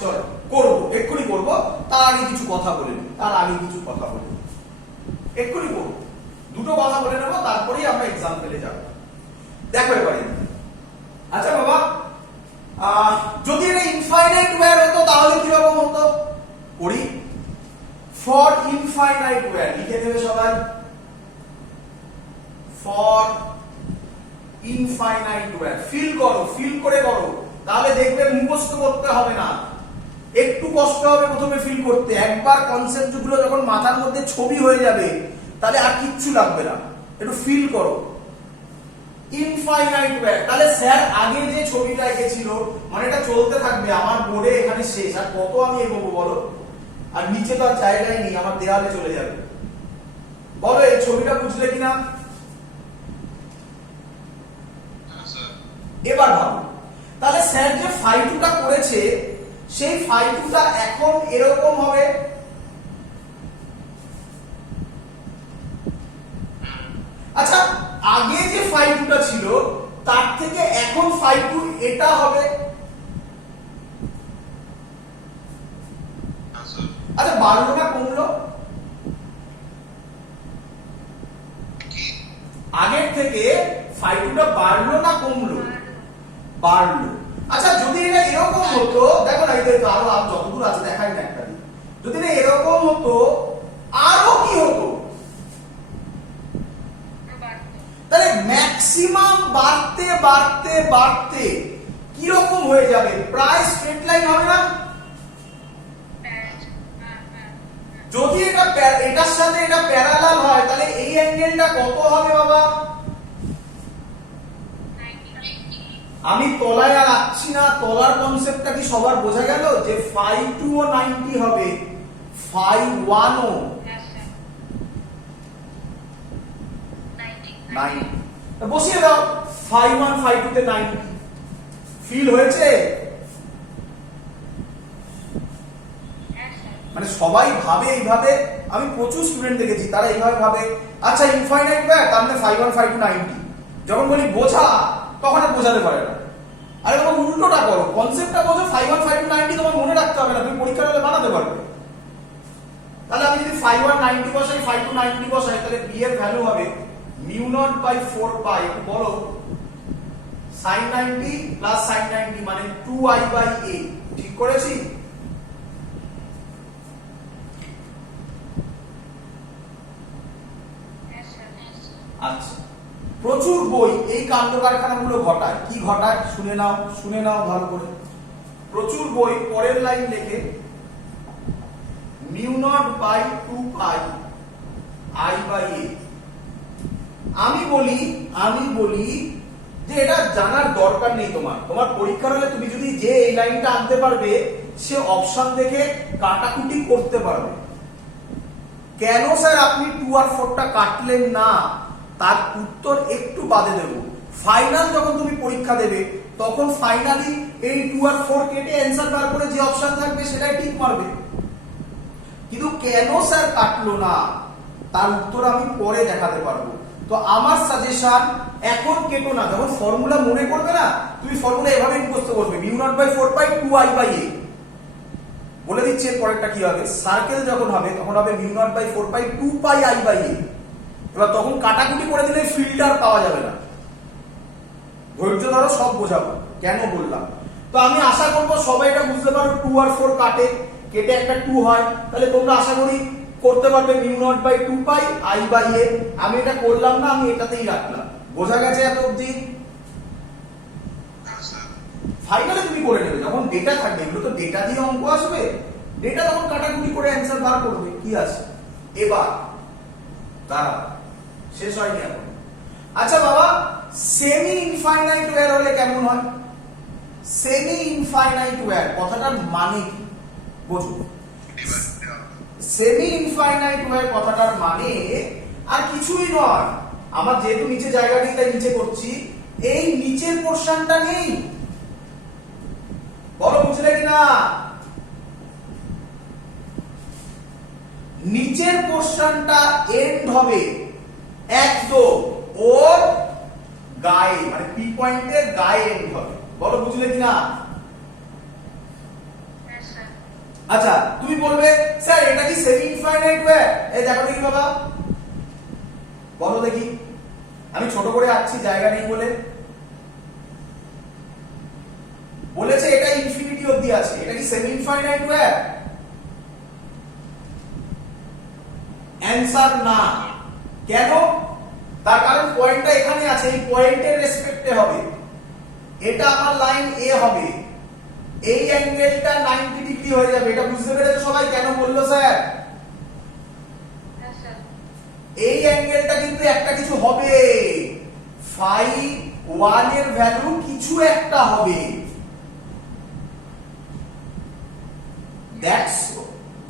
চলো করবো, এক্ষুনি করবো। তার আগে কিছু কথা বলে নিই, এক্ষুনি করবো, দুটো কথা বলে নেবো, তারপরেই আমরা এক্সাম্পলে যাব। দেখো এবারে, আচ্ছা বাবা, যদি এটা ইনফাইনাইট ওয়্যার হতো তাহলে কিরকম হতো করি। ফর ইনফাইনাইট ওয়্যার লিখে দেবে সবাই, ফর ইনফাইনাইট ওয়্যার। ফিল করে করো, তাহলে দেখবে মুখস্থ করতে হবে না, একটু কষ্ট হবে প্রথমে ফিল করতে। একবার কনসেপ্ট গুলো যখন মাথার মধ্যে ছবি হয়ে যাবে তাহলে আর কিচ্ছু লাগবে না, একটু ফিল করো। ইনফাইনাইট ওয়্যার, তাহলে স্যার আগে যে ছবিটা এঁকেছিল মানে এটা চলতে থাকবে আমার বোর্ডে, এখানে শেষ। আর কত আমি এগোবো বলো, আর নিচে তো আর জায়গায় নেই, আমার দেওয়ালে চলে যাবে। বলো এই ছবিটা বুঝলে কিনা? এবার ভাবো, তাহলে স্যার যে ফাইটুটা করেছে সেই ফাইটুটা এখন এরকম হবে। আচ্ছা, আগে যে ফাইটুটা ছিল তার থেকে এখন ফাইটু এটা হবে। আচ্ছা, বাড়লো না কমলো? আগের থেকে ফাইটুটা বাড়লো না কমলো? বাড়লো। আচ্ছা, যদি এটা এরকম হতো, দেখো না এটা আরো যতদূর আছে দেখাই না একটা, যদি এটা এরকম হতো আরো কি হতো? তাহলে ম্যাক্সিমাম বাড়তে বাড়তে বাড়তে কি রকম হয়ে যাবে? প্রায় স্ট্রেট লাইন হবে না? যদি এটা এটার সাথে এটা প্যারালাল হয় তাহলে এই অ্যাঙ্গেলটা কত হবে বাবা? আমি তলায় আর আসছি না, তলার কনসেপ্টটা কি সবার বোঝা গেল? যে ফাই 2 ও 90 হবে, ফাই 1 ও 90। বসিয়ে দাও, ফাই 1 ফাই 2 তে 90। ফিল হয়েছে? মানে সবাই ভাবে এইভাবে, আমি প্রচুর স্টুডেন্ট দেখেছি তারা এইভাবে ভাবে। আচ্ছা, ইনফাইনাইট ওয়্যার তার মানে ফাই 1 ফাই 2 90। যখন বলি বোঝা তখন আর বোঝাতে পারে না। আরে বাবা উল্টোটা করো, কনসেপ্টটা বোঝো। ফাই 1 ফাই 2 90 তোমার মনে রাখতে হবে না, তুমি পরীক্ষার হলে বানাতে পারবে। তাহলে আমি যদি ফাই 1 90 বসাই, ফাই 2 90 বসাই, তাহলে বি এর ভ্যালু হবে মিউ নট বাই 4 পাই, বলো sin 90 প্লাস sin 90 মানে 2i বাই a। ঠিক করেছি? আচ্ছা, প্রচুর বই এই কাণ্ড কারখানাগুলো ঘটায়। কি ঘটায় শুনে নাও ভালো করে। প্রচুর বই পরের লাইন লেখে mu naught by 2 pi i by a। আমি বলি যে এটা জানার দরকার নেই তোমার পরীক্ষার হলে তুমি যদি যে এই লাইনটা আনতে পারবে সে অপশন দেখে কাটাকুটি করতে পারবে। কেন স্যার আপনি 2 আর 4 টা কাটলেন না, তার উত্তর একটু বাদে দেব। ফাইনাল যখন তুমি পরীক্ষা দেবে তখন ফাইনালি এই 2 আর 4 কেটে অ্যান্সার বার করে যে অপশন থাকবে সেটাই ঠিক মারবে। কিন্তু কেন স্যার কাটলো না তার উত্তর আমি পরে দেখাতে পারবো। তো আমার সাজেশন এখন কেটো না, যখন ফর্মুলা মনে করবে না তুমি ফর্মুলা এভাবে মুখস্থ করবে, mu naught by 4 pi 2i by a। বলে দিচ্ছি এর পরেরটা কি হবে। সার্কেল যখন হবে তখন হবে mu naught by 4 pi 2 pi i by a। এবার তখন কাটাকুটি করে দিলে ফিল্টার পাওয়া যাবে না। ধৈর্য ধরো, সব বোঝাবো কেন বললাম। তো আমি আশা করবো সবাই এটা বুঝতে পারো, 2 আর 4 কেটে একটা 2 হয়, তাহলে তোমরা আশা করি করতে পারবে mu naught by 2 pi i by a। আমি এটা করলাম না, আমি এটাতেই রাখলাম। বোঝা গেছে এত অবধি? ফাইনালে তুমি করে নেবে যখন ডেটা থাকবে, এগুলো তো ডেটা দিয়ে অঙ্ক আসবে, ডেটা তখন কাটাকুটি করে অ্যান্সার বার করবে। কি আছে এবার দাঁড়া, শেষ হয়নি এখন। আচ্ছা বাবা, সেমি ইনফাইনাইট ওয়্যার হলে কেমন হয়? সেমি ইনফাইনাইট ওয়্যার কথাটার মানে কি বোঝো। সেমি ইনফাইনাইট ওয়্যার কথাটার মানে আর কিছুই নয়, আমার যেহেতু নিচে জায়গা নেই তাই নিচে করছি, এই নিচের পোরশনটা নেই। বলো বুঝলে কিনা? নিচের পোরশনটা এন্ড হবে একদম ওর গায়ে, মানে পি পয়েন্টের গায়ে এন্ড হবে। বলো বুঝলে কিনা? আচ্ছা তুমি বলবে স্যার এটা কি সেমি ইনফাইনাইট ওয়্যার, এই দেখো দেখি বাবা, বলো দেখি, আমি ছোট করে আঁকছি জায়গা নেই বলে। বলেছে এটা ইনফিনিটি অবধি আছে, এটা কি সেমি ইনফাইনাইট ওয়্যার? অ্যানসার না। কেন? তার কারণ পয়েন্টটা এখানে আছে, এই পয়েন্টের রেসপেক্টে হবে। এটা আমার লাইন এ হবে, এই অ্যাঙ্গেলটা 90 ডিগ্রি হয়ে যাবে। এটা বুঝতে পেরেছো সবাই কেন বললো স্যার? এই অ্যাঙ্গেলটা কিন্তু একটা কিছু হবে, ফাই 1 এর ভ্যালু কিছু একটা হবে।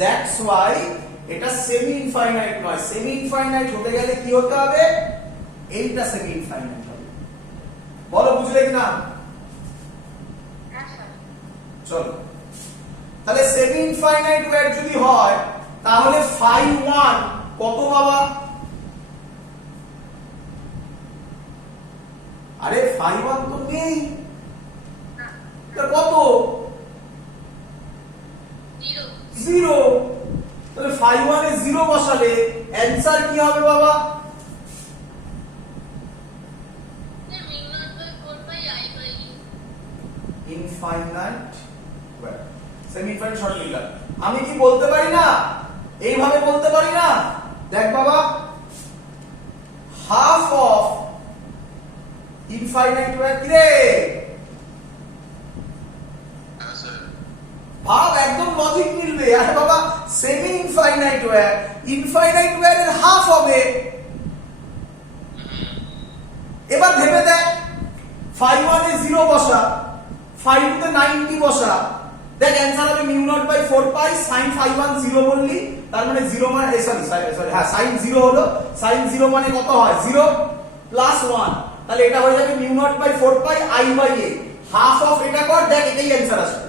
দ্যাটস ওয়াই এটা সেমি ইনফাইনাইট নয়। সেমি ইনফাইনাইট হতে গেলে কি হতে হবে? এইটা সেমি ইনফাইনাইট হবে। বলো বুঝলে কিনা? চলো, তাহলে সেমি ইনফাইনাইট ওয়্যার যদি হয় তাহলে ফাই 1 কত বাবা? আরে ফাই 1 তো নেই, কত? 0। তাহলে ফাই 1 এ 0 বসালে অ্যানসার কি হবে বাবা? Infinite wire, semi infinite short লিখলাম। আমি কি বলতে পারি না, এইভাবে বলতে পারি না? দেখ বাবা, হাফ অফ ইনফাইনাইট ওয়্যার কি রে? ভাব, একদম লজিক মিলবে। আরে বাবা, সেমি ইনফাইনাইট ওয়্যার, ইনফাইনাইট ওয়্যারের হাফ হবে। এবার ভেবে দেখ, ফাই 1 এ 0 বসা, ফাই 2 তে 90 বসা, দেখ অ্যানসার হবে mu naught by 4 pi sin phi 1 0 বললি, তার মানে 0 মানে সরি হ্যাঁ sin 0 হলো, sin 0 মানে কত হয়? 0 প্লাস 1, তাহলে এটা হয়ে যাবে mu naught by 4 pi i by a, half of এটা কর, দেখ এটাই অ্যানসার আসবে।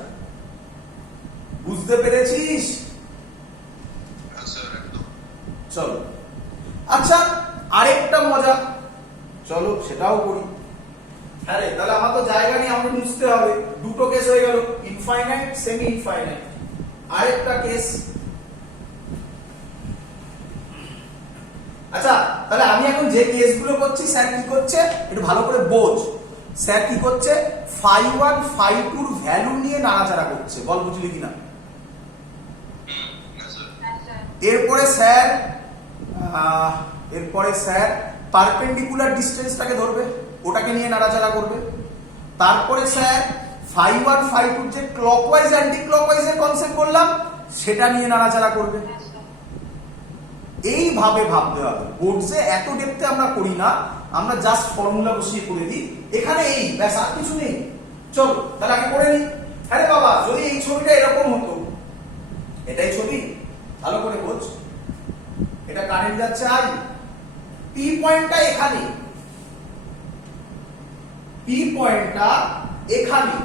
বুঝতে পেরেছিস? চলো, আচ্ছা আরেকটা মজা, চলো সেটাও করি। আরে তাহলে আমার তো জায়গা নেই, আমাকে বুঝতে হবে। দুটো কেস হয়ে গেল, ইনফাইনাইট সেমি ইনফাইনাইট। আরেকটা কেস, আচ্ছা তাহলে আমি এখন যে কেসগুলো করছি স্যার কি করছে একটু ভালো করে বোঝ। স্যার কি করছে? ফাই 1 ফাই 2 এর ভ্যালু নিয়ে নাড়াচাড়া করছে, বল বুঝলি কিনা? এরপরে স্যার পারপেন্ডিকুলার ডিসটেন্সটাকে ধরবে, ওটাকে নিয়ে নাড়াচাড়া করবে। তারপরে স্যার ফাই 1 ফাই 2 যে ক্লকওয়াইজ অ্যান্টি ক্লকওয়াইজ এর কনসেপ্ট বললাম সেটা নিয়ে নাড়াচাড়া করবে। এইভাবে ভাবতে হবে। বোর্ডসে এত ডেপথে আমরা করি না, আমরা জাস্ট ফর্মুলা বসিয়ে করে দিই। এখানে এই ব্যাস, আর কিছু নেই। চলো তাহলে আগে করে নিই। আরে বাবা, যদি এই ছবিটা এরকম হতো, এটাই ছবি, ভালো করে বোঝ। এটা কারেন্ট যাচ্ছে আই, পি পয়েন্টটা এখানে, পি পয়েন্টটা এখানে,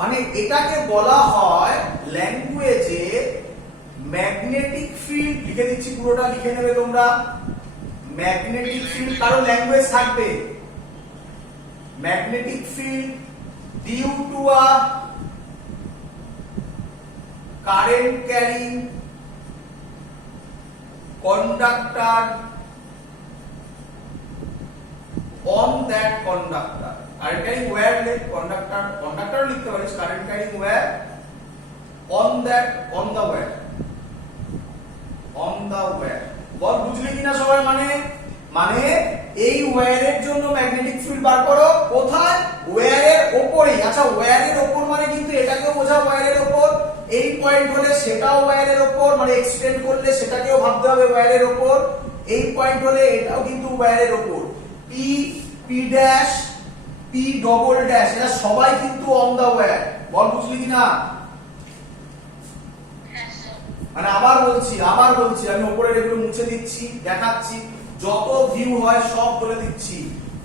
মানে এটাকে বলা হয় ল্যাঙ্গুয়েজে ম্যাগনেটিক ফিল্ড। লিখে দিচ্ছি, পুরোটা লিখে নেবে তোমরা। ম্যাগনেটিক ফিল্ড, কারো ল্যাঙ্গুয়েজ থাকবে, magnetic field due to a current carrying conductor on that conductor, current carrying wire conductor লিখতে পারিস, current carrying wire on the wire। বল বুঝলি কিনা সবাই? মানে এই ওয়্যারের জন্য ম্যাগনেটিক ফিল্ড বার করো কোথায়? ওয়্যারের উপরেই। আচ্ছা ওয়্যারের উপর মানে কিন্তু এটাকেও বোঝা ওয়্যারের উপর, এই পয়েন্ট হলে সেটাও ওয়্যারের উপর, মানে এক্সটেন্ড করলে সেটাকেও ভাবতে হবে ওয়্যারের উপর। এই পয়েন্ট হলে এটাও কিন্তু ওয়্যারের উপর। P, P dash, P double dash, এরা সবাই কিন্তু অন দা ওয়্যার। বল বুঝলি কিনা? মানে আবার বলছি, আমি উপরের এগুলো মুছে দিচ্ছি, দেখাচ্ছি, যত ভিউ হয় সব বলে দিচ্ছি।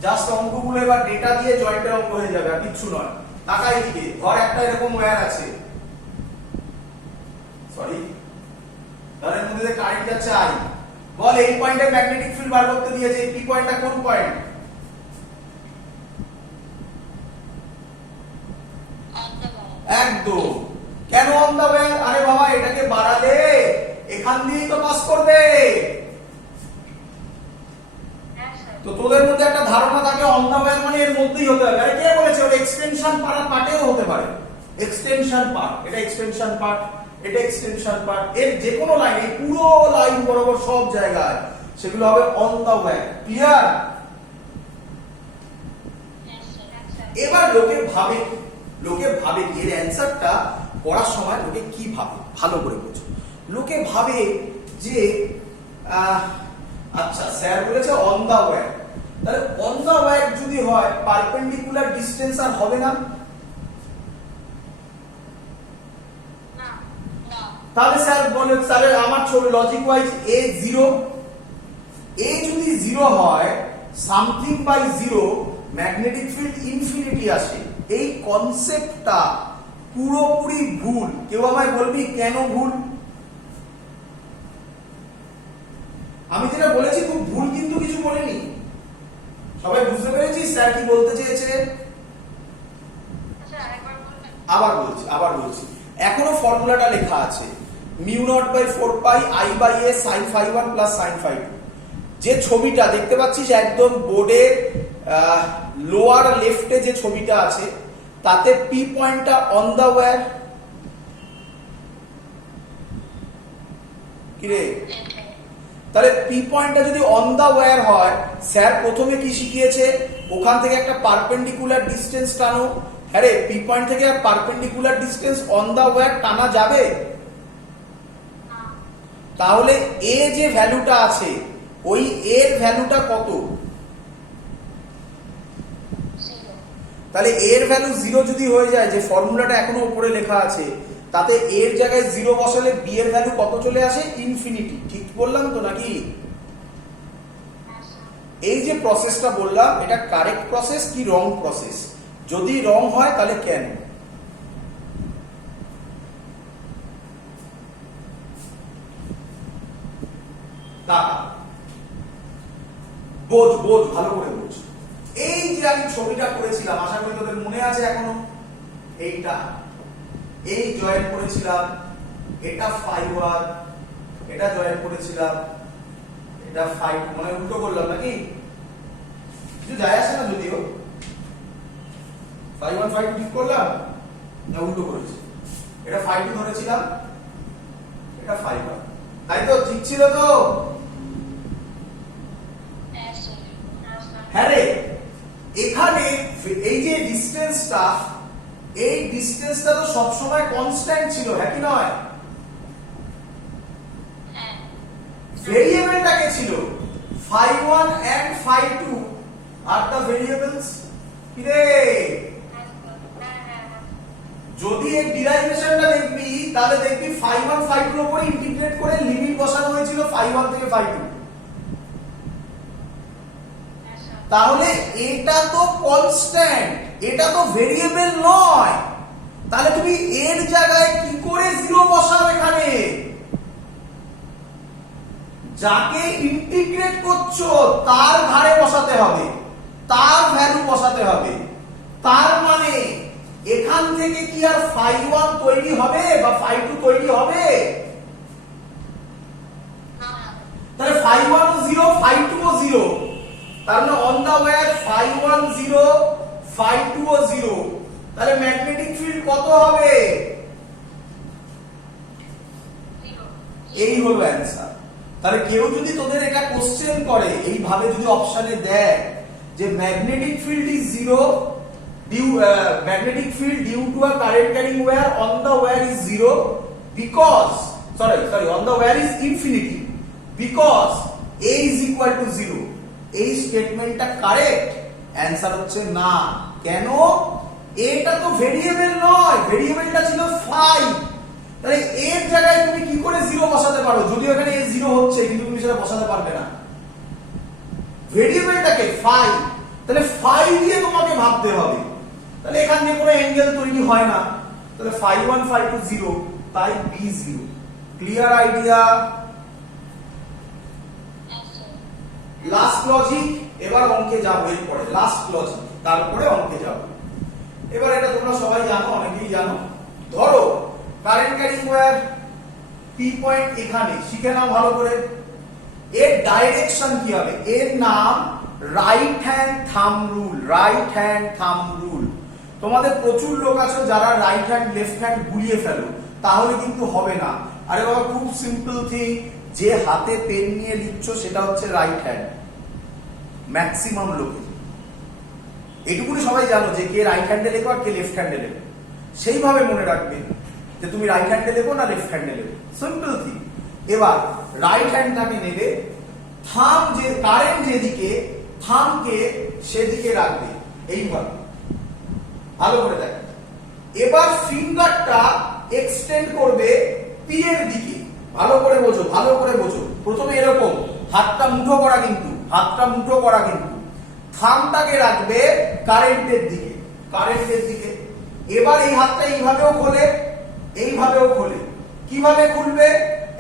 জাস্ট অঙ্কগুলো এবার ডেটা দিয়ে জয়েন্টের অঙ্ক হয়ে যাবে, আর কিচ্ছু নয়। তাকাই দিকে, ধর একটা এরকম ওয়্যার আছে, সরি, ধর এর মধ্যে কারেন্ট যাচ্ছে আই। বল এই পয়েন্টে ম্যাগনেটিক ফিল্ড বার করতে দিয়েছে, এই পি পয়েন্টটা কোন পয়েন্ট? একদম। কেন অন দা ওয়্যার? আরে বাবা এটাকে বাড়ালে এখান দিয়েই তো পাস করবে। তো তোদের মধ্যে একটা ধারণা থাকে অন দা ওয়্যার মানে এর মধ্যেই হতে হবে। আরে কে বলেছে? ওটা এক্সটেনশন পার্টেও হতে পারে। এক্সটেনশন পার্ট, এটা এক্সটেনশন পার্ট, এটা এক্সটেনশন পার্ট, এর যে কোনো লাইন, এই পুরো লাইন বরাবর সব জায়গায় সেগুলো হবে অন দা ওয়্যার। ক্লিয়ার? এবার লোকে ভাবে কি এর অ্যানসারটা করার সময় লোকে কি ভাবে ভালো করে বোঝো। লোকে ভাবে যে আচ্ছা স্যার বলেছে অন দা ওয়্যার, তাহলে অন দা ওয়্যার যদি হয় পারপেন্ডিকুলার ডিসটেন্স আর হবে না? তাহলে স্যার বলে স্যার আমার লজিক ওয়াইজ এ 0, এ যদি 0 হয় something by 0 magnetic field infinity আসে। এই কনসেপ্টটা পুরোপুরি ভুল। কেউ আমায় বলবি কেন ভুল? আমি যেটা বলেছি খুব ভুল কিন্তু কিছু বলিনি। সবাই বুঝতে পেরেছি স্যার কি বলতে চেয়েছে? আবার বলছি এখনো ফর্মুলাটা লেখা আছে mu naught by 4 pi I by A sine phi 1 plus sine phi 2। যে ছবিটা দেখতে পাচ্ছিস একদম বোর্ডে লোয়ার লেফটে যে ছবিটা আছে তাতে পি পয়েন্টটা অন দা ওয়্যার। কি রে? তাহলে পি পয়েন্টটা যদি অন দা ওয়্যার হয়, স্যার প্রথমে কি শিখিয়েছে? ওখান থেকে একটা পারপেন্ডিকুলার ডিসটেন্স টানো। হ্যাঁ রে, পি পয়েন্ট থেকে perpendicular distance on the wire টানা যাবে? তাহলে এ যে ভ্যালুটা আছে ওই এর ভ্যালুটা কত? তাহলে এর ভ্যালু 0 যদি হয়ে যায়, যে ফর্মুলাটা এখনো উপরে লেখা আছে তাতে এর জায়গায় 0 বসালে বি এর ভ্যালু কত চলে আসে? ইনফিনিটি। ঠিক বললাম তো নাকি? এই যে প্রসেসটা বললাম এটা কারেক্ট প্রসেস কি রং প্রসেস? যদি রং হয় তাহলে কেন? বোঝ ভালো করে বোঝ। এই যে আমি ছবিটা করেছিলাম আশা করি তোদের মনে আছে এখনো। এইটা এই জয়েন করেছিলাম, এটা ফাই 1, এটা জয়েন করেছিলাম, এটা ফাই, মানে উল্টো করলাম নাকি? কিছু যায় আসে না যদিও। ফাই 1 ফাই 2 ঠিক করলাম না উল্টো করেছি? এটা ফাই 2 ধরেছিলাম, এটা ফাই 1, তাই তো? ঠিক ছিল তো? হ্যাঁ রে, এখানে এই যে ডিসটেন্সটা, এই ডিসটেন্সটা তো সবসময় কনস্ট্যান্ট ছিল, হ্যাঁ কি নয়? ভেরিয়েবলটা কে ছিল? Phi 1 and phi 2 are the variables. কি রে? যদি এই ডিরাইভেশনটা দেখবি তাহলে দেখবি ফাই 1 ফাই 2 এর উপরে ইন্টিগ্রেট করে লিমিট বসানো হয়েছিল ফাই 1 থেকে ফাই 2। তাহলে এটা তো কনস্ট্যান্ট, এটা তো ভেরিয়েবল নয়। তাহলে তুমি এর জায়গায় কি করে 0 বসাও? এখানে যাকে ইন্টিগ্রেট করছো তার ঘাড়ে বসাতে হবে, তার ভ্যালু বসাতে হবে। তার মানে এখান থেকে কি আর ফাই 1 তৈরি হবে বা ফাই 2 তৈরি হবে? তাহলে ফাই 1 ও 0, ফাই 2 ও 0। তার মানে on the wire phi 1 0, phi 2 ও 0। তাহলে ম্যাগনেটিক ফিল্ড কত হবে? এই হলো অ্যানসার। তাহলে কেউ যদি তোদের এটা কোশ্চেন করে এইভাবে, যদি অপশনে দেয় যে magnetic field is 0 magnetic field due to a current carrying wire on the wire is 0 because sorry on the wire is infinity because a is equal to 0। এই স্টেটমেন্টটা কারেক্ট? অ্যানসার হচ্ছে না। কেন? এটা তো ভেরিয়েবল নয়, ভেরিয়েবলটা ছিল ফাই। তাহলে এর জায়গায় তুমি কি করে 0 বসাতে পারো? যদিও এখানে a 0 হচ্ছে কিন্তু তুমি সেটা বসাতে পারবে না। ভেরিয়েবলটাকে ফাই, তাহলে ফাই দিয়ে তোমাকে ভাবতে হবে। তাহলে এখান থেকে কোনো অ্যাঙ্গেল তৈরি হয় না। তাহলে ফাই 1 ফাই 2 0, তাই B 0। Clear idea? Last logic, এবার অঙ্কে যাবো। এরপরে লাস্ট লজিক, তারপরে অঙ্কে যাবো। এবার এটা তোমরা সবাই জানো, অনেকেই জানো। ধরো পি পয়েন্ট এখানে, শিখে নাও ভালো করে। এর ডাইরেকশন কি হবে? এর নাম right hand thumb rule. Right hand thumb rule. তোমাদের প্রচুর লোক আছে যারা রাইট হ্যান্ড লেফট হ্যান্ড ভুলিয়ে ফেলো, তাহলে কিন্তু হবে না। আরে বাবা, খুব সিম্পল থিং, যে হাতে পেন নিয়ে লিখছো সেটা হচ্ছে রাইট হ্যান্ড। ম্যাক্সিমাম লোকের এটুকুনি সবাই জানো যে কে রাইট হ্যান্ডে লেখো আর কে লেফট হ্যান্ডে লেখো। সেইভাবে মনে রাখবে যে তুমি রাইট হ্যান্ডে লেখো না লেফট হ্যান্ডে লেখো, সিম্পল থিং। এবার রাইট হ্যান্ডটাকে নেবে, থাম যে কারেন্ট যেদিকে, থামকে সেদিকে রাখবে এইভাবে, ভালো করে দেখ। এবার ফিঙ্গারটা এক্সটেন্ড করবে পি এর দিকে, ভালো করে বোঝো, ভালো করে বোঝো। প্রথমে এরকম হাতটা মুঠো করা, কিন্তু হাতটা মুঠো করা, কিন্তু থামটাকে রাখবে কারেন্টের দিকে, কারেন্টের দিকে। এবার এই হাতটা এইভাবেও খোলে, এইভাবেও খোলে। কিভাবে খুলবে?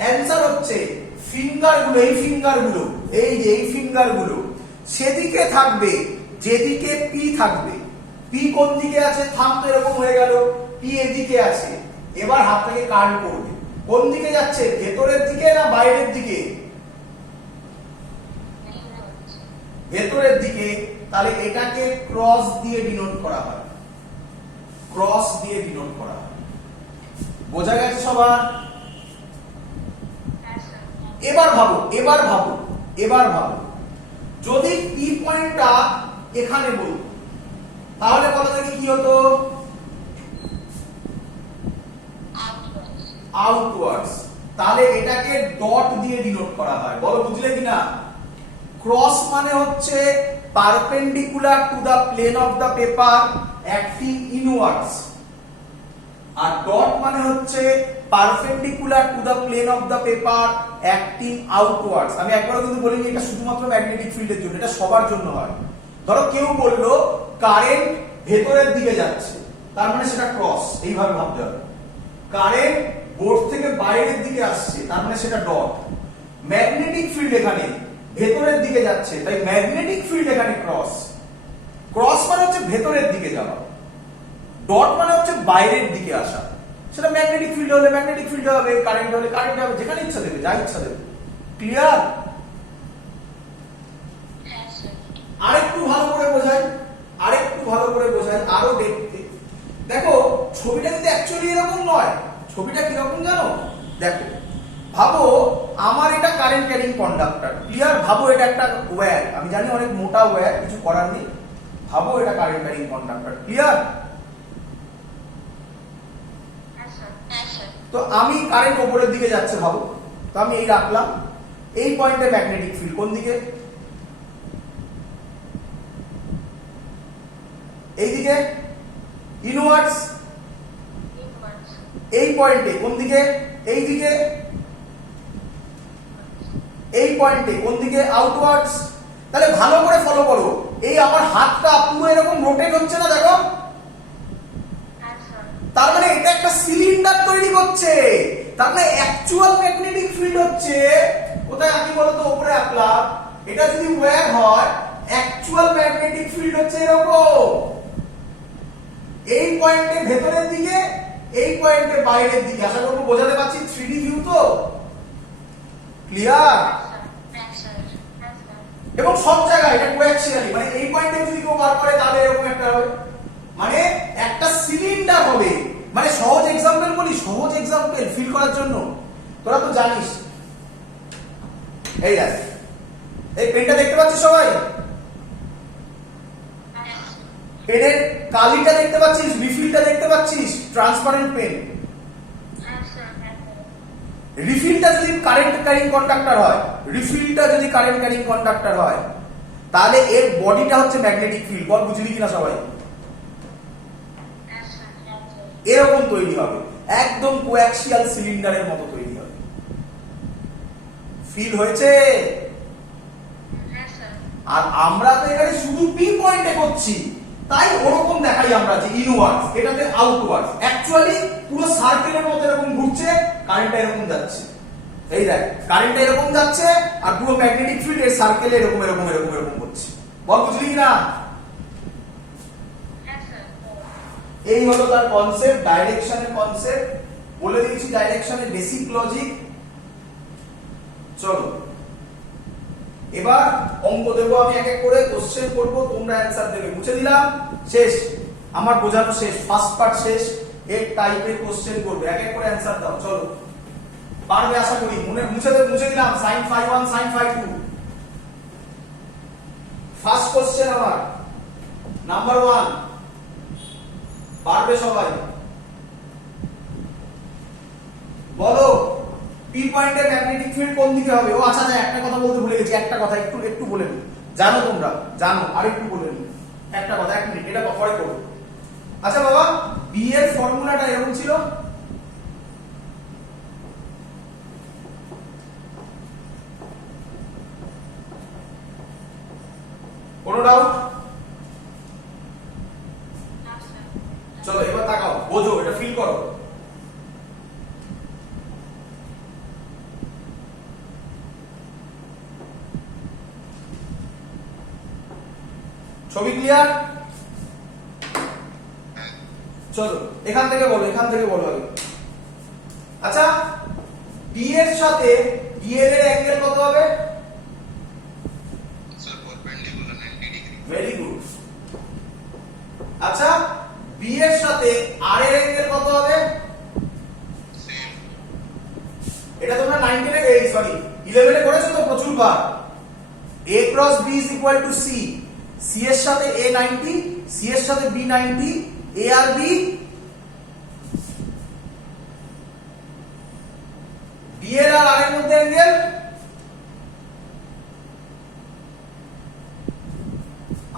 অ্যান্সার হচ্ছে ফিঙ্গারগুলো, এই ফিঙ্গারগুলো, এই যে এই ফিঙ্গারগুলো সেদিকে থাকবে যেদিকে পি থাকবে। পি কোন দিকে আছে? থাম তো এরকম হয়ে গেল, পি এদিকে আছে। এবার হাতটাকে কার্ল করবে। কোন দিকে যাচ্ছে? ভেতরের দিকে না বাইরের দিকে? ভেতরের দিকে। তাহলে এটাকে ক্রস দিয়ে ডিনোট করা হয়, ক্রস দিয়ে ডিনোট করা হয়। বোঝা গেছে সবার? এবার ভাবো, এবার ভাবো, এবার ভাবো, যদি পি পয়েন্টটা এখানে বল, তাহলে বলো দেখি কি হতো? আউটওয়ার্ডস। তাহলে এটাকে ডট দিয়ে ডিনোট করা হয়। বলো বুঝলে কিনা? ক্রস মানে হচ্ছে perpendicular to the plane of the paper acting inwards, আর ডট মানে হচ্ছে perpendicular to the plane of the paper acting outwards. আমি একবারও কিন্তু বলিনি এটা শুধুমাত্র ম্যাগনেটিক ফিল্ডের জন্য, এটা সবার জন্য হয়। ধরো কেউ বললো কারেন্ট ভেতরের দিকে যাচ্ছে, তার মানে সেটা ক্রস, এইভাবে ভাবতে হবে। কারেন্ট বোর্ড থেকে বাইরের দিকে আসছে, তার মানে সেটা ডট। ম্যাগনেটিক ফিল্ড এখানে ভেতরের দিকে যাচ্ছে, তাই ম্যাগনেটিক ফিল্ড এখানে ক্রস। ক্রস মানে হচ্ছে ভেতরের দিকে যাওয়া, ডট মানে হচ্ছে বাইরের দিকে আসা। সেটা ম্যাগনেটিক ফিল্ড হলে ম্যাগনেটিক ফিল্ড হবে, কারেন্ট হলে কারেন্ট হবে, যেখানে ইচ্ছা দেবে, যা ইচ্ছা দেবে। ক্লিয়ার? আরেকটু ভালো করে বোঝাই, আরেকটু ভালো করে বোঝাই, আরো দেখতে। দেখো ছবিটা কিন্তু অ্যাকচুয়ালি এরকম নয়। ছবিটা কিরকম জানো? দেখো, ভাবো আমার এটা কারেন্ট ক্যারিং কন্ডাক্টর। ক্লিয়ার? ভাবো এটা একটা ওয়্যার, আমি জানি অনেক মোটা ওয়্যার, কিছু করার নেই। ভাবো এটা কারেন্ট ক্যারিং কন্ডাক্টর। ক্লিয়ার? তো আমি কারেন্ট উপরের দিকে যাচ্ছে ভাবো, তো আমি এই রাখলাম। এই পয়েন্টে ম্যাগনেটিক ফিল্ড কোন দিকে? এইদিকে, ইনওয়ার্ডস। এই পয়েন্টে কোন দিকে? এই দিকে। এই পয়েন্টে কোন দিকে? আউটওয়ার্ডস। তাহলে ভালো করে ফলো করো, এই আমার হাতটা পুরো এরকম রোটেট হচ্ছে না, দেখো। তার মানে এটা একটা সিলিন্ডার তৈরি করছে, তার মানে অ্যাকচুয়াল ম্যাগনেটিক ফিল্ড হচ্ছে কোথায় আঁকি বলো তো? উপরে আঁকলাম। এটা যদি ওয়্যার হয়, অ্যাকচুয়াল ম্যাগনেটিক ফিল্ড হচ্ছে এরকম, এই পয়েন্টে ভেতরের দিকে, এই পয়েন্টে বাইরের দিকে। আশা করবো বোঝাতে পারছি। 3D ভিউ তো? ক্লিয়ার? এবং সব জায়গায় এটা কোঅ্যাক্সিয়ালি, মানে এই পয়েন্টে যদি কেউ বার করে তাহলে এরকম একটা হবে, মানে একটা সিলিন্ডার হবে। মানে সহজ এক্সাম্পল বলি, সহজ এক্সাম্পল ফিল করার জন্য। তোরা তো জানিস, এই দেখ, এই পেনটা দেখতে পাচ্ছিস সবাই? পেনের কালিটা দেখতে পাচ্ছিস, রিফিলটা দেখতে পাচ্ছিস, ট্রান্সপারেন্ট পেন। রিফিলটা যদি কারেন্ট ক্যারিং কন্ডাক্টর হয়, রিফিলটা যদি কারেন্ট ক্যারিং কন্ডাক্টর হয়, তাহলে এর বডিটা হচ্ছে ম্যাগনেটিক ফিল্ড। বল বুঝলি কিনা সবাই? এরকম তৈরি হবে, একদম কোঅ্যাক্সিয়াল সিলিন্ডারের মতো তৈরি হবে। ফিল হয়েছে? আর আমরা তো এখানে শুধু পি পয়েন্টে করছি, তাই ওরকম দেখাই আমরা যে ইনওয়ার্ডস, এটাতে আউটওয়ার্ডস। অ্যাকচুয়ালি পুরো সার্কেলের মতো এরকম ঘুরছে, কারেন্টটা এরকম যাচ্ছে। এই দেখ, কারেন্টটা এরকম যাচ্ছে আর পুরো ম্যাগনেটিক ফিল্ড এর সার্কেলে এরকম এরকম এরকম এরকম করছে। বল বুঝলি কিনা? এই হলো তার কনসেপ্ট, ডাইরেকশনের কনসেপ্ট। বলে দিয়েছি ডাইরেকশনের বেসিক লজিক। চলো এবার অঙ্ক দেবো আমি, এক এক করে কোশ্চেন করবো, তোমরা অ্যান্সার দেবে। মুছে দিলাম, শেষ, আমার বোঝানো শেষ, ফার্স্ট পার্ট শেষ। এই টাইপের কোশ্চেন করবে, এক এক করে অ্যান্সার দাও। চলো, পারবে আশা করি। মুছে দিলাম sin phi 1 sin phi 2। First question আমার নাম্বার 1, পারবে সবাই? বলো, পি পয়েন্টের ম্যাগনেটিক ফিল্ড কোন দিকে হবে? ও আচ্ছা আচ্ছা, একটা কথা বলতে ভুলে গেছি, একটা কথা একটু বলে নিই। জানো তোমরা, জানো, আরেকটু বলে নিই একটা কথা, 1 মিনিট, এটা পরে করো। আচ্ছা বাবা, বি এর ফর্মুলাটা এরকম ছিল, কোনো ডাউট? চলো এবার তাকাও, বোঝো, এটা ফিল করো। ছবি ক্লিয়ার? চলো এখান থেকে বলো আগে। আচ্ছা, বি এর সাথে বিএল এর অ্যাঙ্গেল কত হবে? Very good. আচ্ছা, বি এর সাথে আর এর অ্যাঙ্গেল কত হবে? এটা তোমরা 11 এ করেছো তো প্রচুর বার। a cross b is equal to c, c এর সাথে a 90, c এর সাথে b 90, a R b, b এর আর এর মধ্যে অ্যাঙ্গেল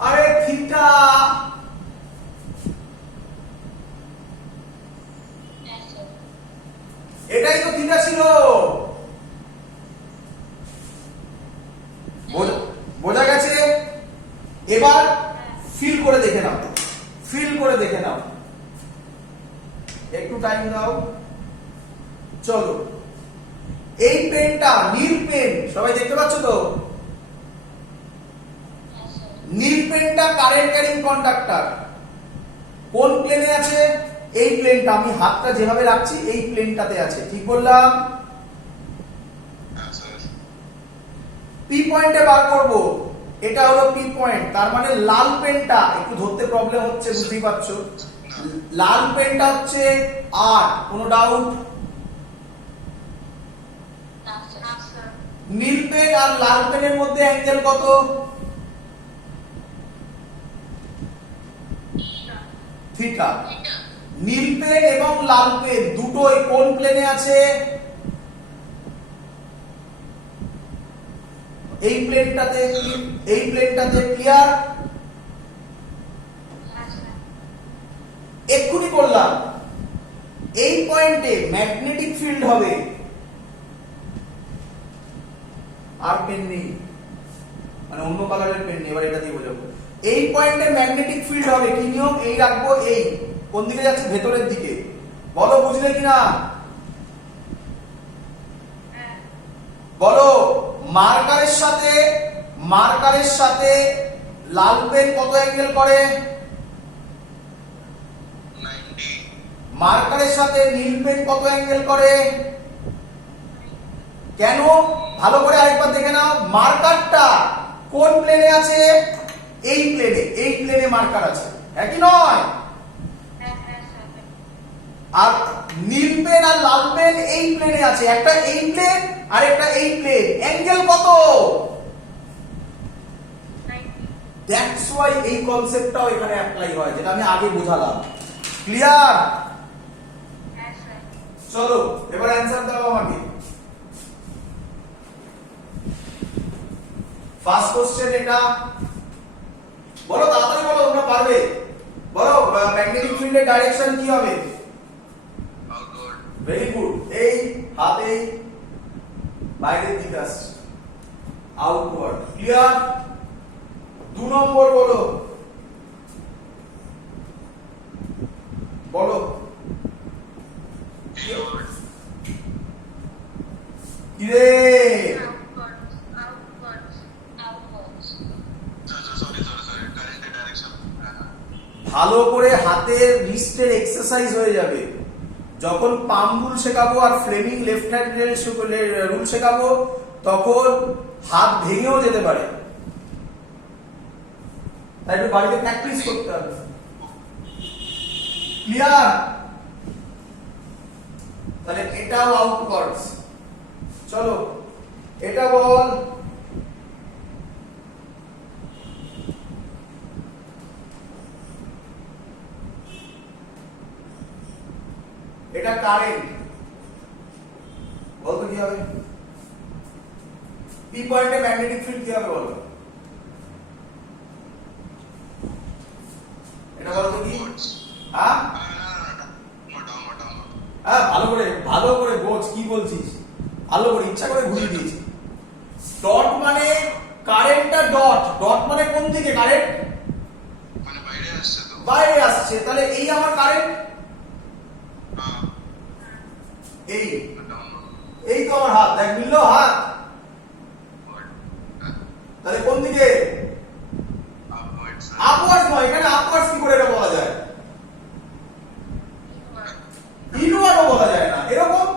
আরে থিটা। এটাই তো থিটা ছিল, বোঝা গেছে? এবার ফিল করে দেখে নাও, একটু টাইম দাও। চলো, এই পেনটা নীল পেন, সবাই দেখতে পাচ্ছ তো? নীল পেনটা কারেন্ট ক্যারিং কন্ডাক্টর। কোন প্লেনে আছে? এই প্লেনটা, আমি হাতটা যেভাবে রাখছি এই প্লেনটাতে আছে, ঠিক বললাম? পি পয়েন্টে বার করব, এটা হলো পি পয়েন্ট, তার মানে লাল পেনটা, একটু ধরতে প্রবলেম হচ্ছে বুঝতেই পারছো, লাল পেনটা হচ্ছে আর, কোনো ডাউট? নীল পেন আর লাল পেনের মধ্যে অ্যাঙ্গেল কত? থিটা। নীল পেন এবং লাল পেন দুটোই কোন প্লেনে আছে? এই প্লেনটাতে, ক্লিয়ার? এক্ষুনি করলাম, এই পয়েন্টে ম্যাগনেটিক ফিল্ড হবে, আর পেন নেই, মানে অন্য কালারের পেন নেই, এবার এটা দিয়ে বোঝাবো। এই পয়েন্টে ম্যাগনেটিক ফিল্ড হবে, কি নিয়ম? এই রাখবো, এই কোন দিকে যাচ্ছে? ভেতরের দিকে। বলো বুঝলে কিনা? বলো, মার্কারের সাথে লাল পেন কত অ্যাঙ্গেল করে? 90। মার্কারের সাথে নীল পেন কত অ্যাঙ্গেল করে? কেন? ভালো করে আরেকবার দেখে নাও, মার্কারটা কোন প্লেনে আছে? এই প্লেনে মার্কার আছে, হ্যাঁ কি নয়? আর নীল পেন আর লাল পেন এই প্লেনে আছে, একটা এই প্লেন আর একটা এই প্লেন, অ্যাঙ্গেল কত? দ্যাটস ওয়াই এই কনসেপ্টটাও এখানে অ্যাপ্লাই হয়, যেটা আমি আগে বোঝালাম। ক্লিয়ার? চলো এবার অ্যানসার দাও আমাকে। ফার্স্ট কোশ্চেন এটা, বলো তাড়াতাড়ি বলো, তোমরা পারবে। বলো, ম্যাগনেটিক ফিল্ডের ডাইরেকশন কি হবে? আউটওয়ার্ড। Very good. এই হাত এই বাইরের দিকে আসছে, আউটওয়ার্ড। ক্লিয়ার? 2 নম্বর বলো, কিরে ভালো করে হাতের রিস্টের এক্সারসাইজ হয়ে যাবে। যখন পাম রুল শেখাবো আর ফ্লেমিং লেফট হ্যান্ড রুল শেখাবো, তখন হাত ভেঙেও যেতে পারে, তাই একটু বাড়িতে প্র্যাকটিস করতে হবে। ক্লিয়ার? তাহলে এটাও আউটওয়ার্ডস। চলো এটা বল। এটা কারেন্ট, বলতো কি হবে? পি পয়েন্টে ম্যাগনেটিক ফিল্ড কি হবে বলো? এটা বলতো কি? হ্যাঁ হ্যাঁ, ভালো করে বোঝ কি বলছিস, ভালো করে ইচ্ছা করে ঘুরিয়ে দিয়েছি। ডট মানে কারেন্টটা ডট, ডট মানে কোন দিকে কারেন্ট? মানে বাইরে আসছে তো। বাইরে আসছে, তাহলে এই আমার কারেন্ট, এই এই তো আমার হাত, দেখ মিললো হাত, তাহলে কোন দিকে? আপওয়ার্ডস নয়, এখানে আপওয়ার্ডস কি করে এটা বলা যায়? ইনওয়ার্ডও বলা যায় না, এরকম।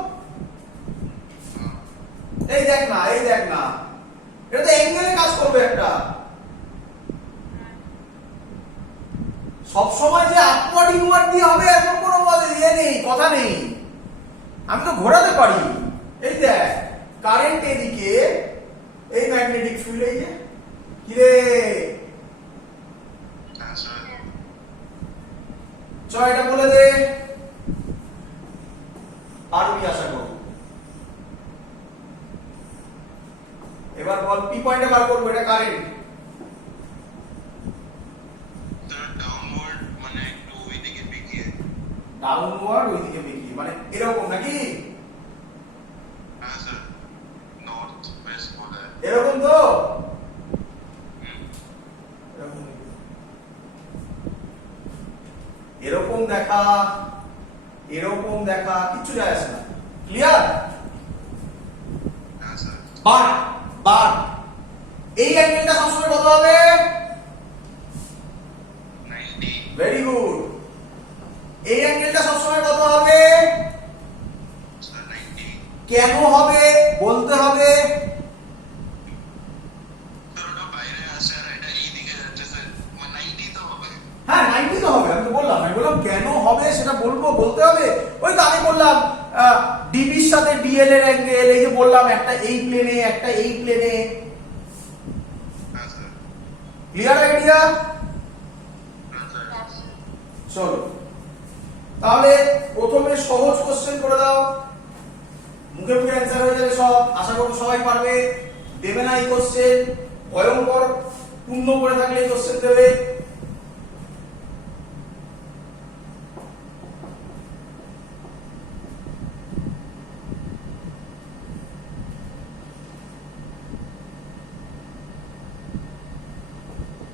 এই দেখ না, এই দেখ না, এটা তো অ্যাঙ্গেলে কাজ করবে একটা। সব সময় যে আপওয়ার্ড ইনওয়ার্ড দিয়ে হবে এমন কোনো ইয়ে নেই, কথা নেই। আমি তো ঘোরাতে পারি। এই দেখ কারেন্ট এদিকে, এই ম্যাগনেটিক ফিল্ড এই যে কি রে, চল এটা বলে দে, পারবি আশা করব। এবার বল পি পয়েন্টে বার করবো, এটা কারেন্ট। ডাউনওয়ার্ড মানে একটু ওইদিকে বেঁকিয়ে। ডাউনওয়ার্ড ওইদিকে বেঁকিয়ে মানে এরকম নাকি? হ্যাঁ স্যার, নর্থ ওয়েস্ট বলে এরকম তো, এরকম দেখা, এরকম দেখা কিচ্ছু যায় আসে না। ক্লিয়ার? হ্যাঁ স্যার। বাট বাট এই অ্যাঙ্গেলটা সবসময় কত হবে? 90। Very good. এই অ্যাঙ্গেলটা সবসময় কত হবে? স্যার 90। কেন হবে বলতে হবে। স্যার ওটা বাইরে আসছে আর এটা এইদিকে যাচ্ছে স্যার, মানে 90 তো হবে। হ্যাঁ 90 তো হবে, আমি তো বললাম, আমি বললাম কেন হবে সেটা বলবো, বলতে হবে। ওই তো আমি বললাম ডিবির সাথে ডিএল এর অ্যাঙ্গেল, এই যে বললাম একটা এই প্লেনে একটা এই প্লেনে। হ্যাঁ স্যার। Clear idea? হ্যাঁ স্যার। চলো তাহলে প্রথমে সহজ কোশ্চেন করে দাও, মুখে মুখে অ্যান্সার হয়ে যাবে সব, আশা করবো সবাই পারবে। দেবে না এই কোশ্চেন, ভয়ঙ্কর পূর্ণ করে থাকলে এই কোশ্চেন দেবে।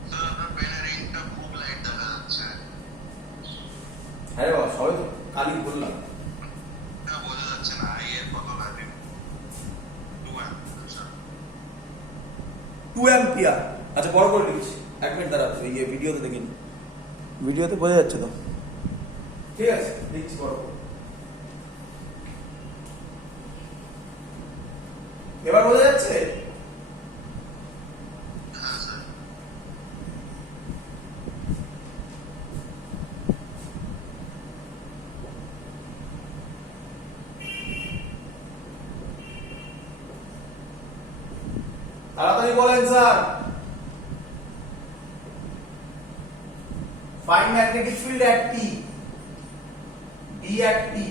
স্যার আপনার পেনের ইংটা খুব লাইট দেখা যাচ্ছে। হ্যাঁ বাবা, সবাই তো কালই বললাম। এটা বোঝা যাচ্ছে না আই এর কত ভ্যালু। 2 ampere sir. 2 অ্যাম্পিয়ার। আচ্ছা বড় করে লিখছি, 1 মিনিট দাঁড়া, এই ভিডিওতে দেখিনি, ভিডিওতে বোঝা যাচ্ছে তো, ঠিক আছে লিখছি বড় করে। এবার বোঝা যাচ্ছে? হ্যাঁ স্যার। তাড়াতাড়ি বলেন sir. Find magnetic field at P, B at P.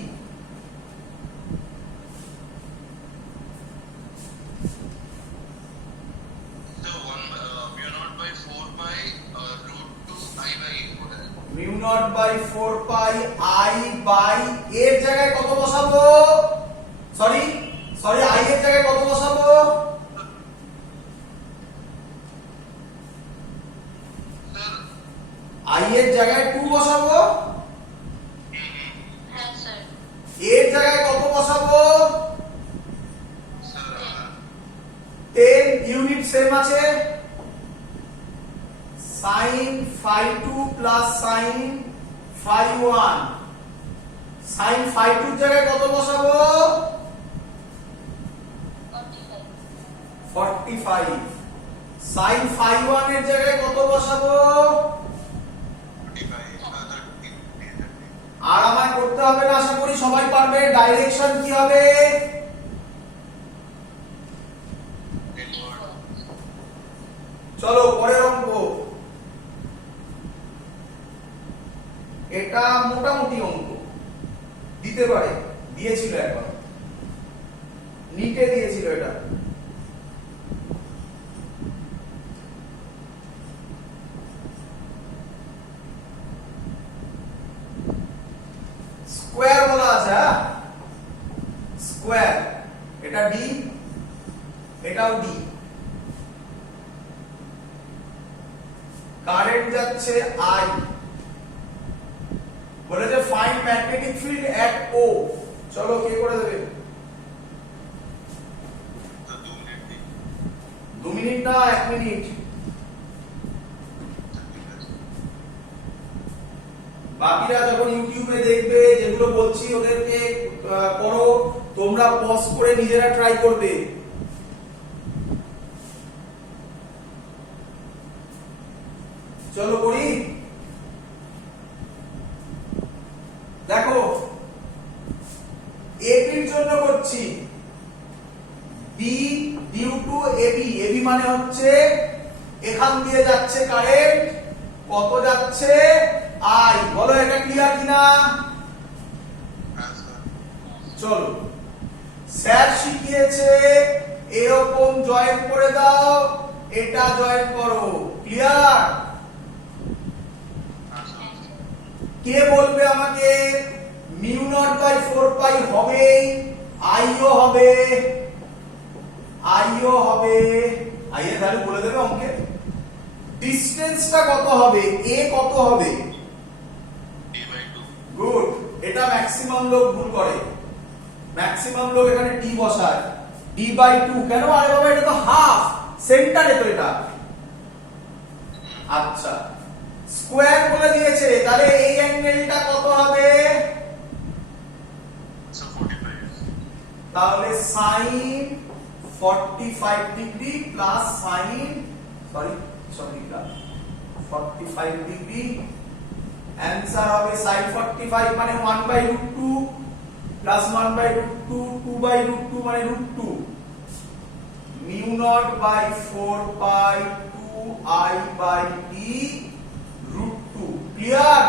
So 1 mu naught by 4 pi root 2 I by 8 বলে। Mu naught by 4 pi I by এর জায়গায় কত বসাবো? সরি সরি, আই এর জায়গায় কত বসাবো? স্যার আই এর জায়গায় 2 বসাবো, হ্যাঁ স্যার। এর জায়গায় কত বসাবো? স্যার 10 ইউনিট সেম আছে, sin phi 2 plus sin phi 1। sin phi 2 এর জায়গায় কত বসাবো? 45 sin phi 1 এর জায়গায় কত বসাবো? 45 আর আমায় করতে হবে না, আশা করি সবাই পারবে। ডাইরেকশন কি হবে? চলো পরের অঙ্ক। এটা মোটামুটি অঙ্ক দিতে পারে, দিয়েছিল একবার, নিটে দিয়েছিল এটা। স্কোয়ার বলা আছে, স্কোয়ার, এটা ডি, এটাও ডি। কারেন্ট যাচ্ছে আই, বলেছে ফাইন্ড ম্যাগনেটিক ফিল্ড এট ও। চলো কে করে দেবে? 2 মিনিট না 1 মিনিট। বাকিরা যখন ইউটিউবে দেখবে যেগুলো বলছি ওদেরকে করো, তোমরা পজ করে নিজেরা ট্রাই করবে। চলো করি। দেখো এবির জন্য করছি, B due to AB. AB মানে হচ্ছে এখান দিয়ে যাচ্ছে কারেন্ট, কত যাচ্ছে? আই। বলো এটা ক্লিয়ার কিনা? চলো, স্যার শিখিয়েছে এরকম জয়েন করে দাও, এটা জয়েন করো। ক্লিয়ার? কে বলবে আমাকে মিউ নট বাই 4 পাই হবে? আইও হবে, আইও হবে। আই এর ভ্যালু বলে দেবে অঙ্কে। ডিসটেন্সটা কত হবে? এ কত হবে? গুড। এটা ম্যাক্সিমাম লোক ভুল করে, ম্যাক্সিমাম লোক এখানে টি বসায়, ডি বাই 2। কেন? আরে বাবা এটা তো হাফ, সেন্টারে তো এটা। আচ্ছা, স্কোয়ার বলে দিয়েছে, তাহলে এই অ্যাঙ্গেলটা কত হবে? তাহলে sin 45 degree plus sin 45 degree. Answer হবে sin 45 মানে 1/√2 প্লাস 1/√2, 2/√2 মানে √2, mu naught by 4 pi 2 i by d √2। Clear?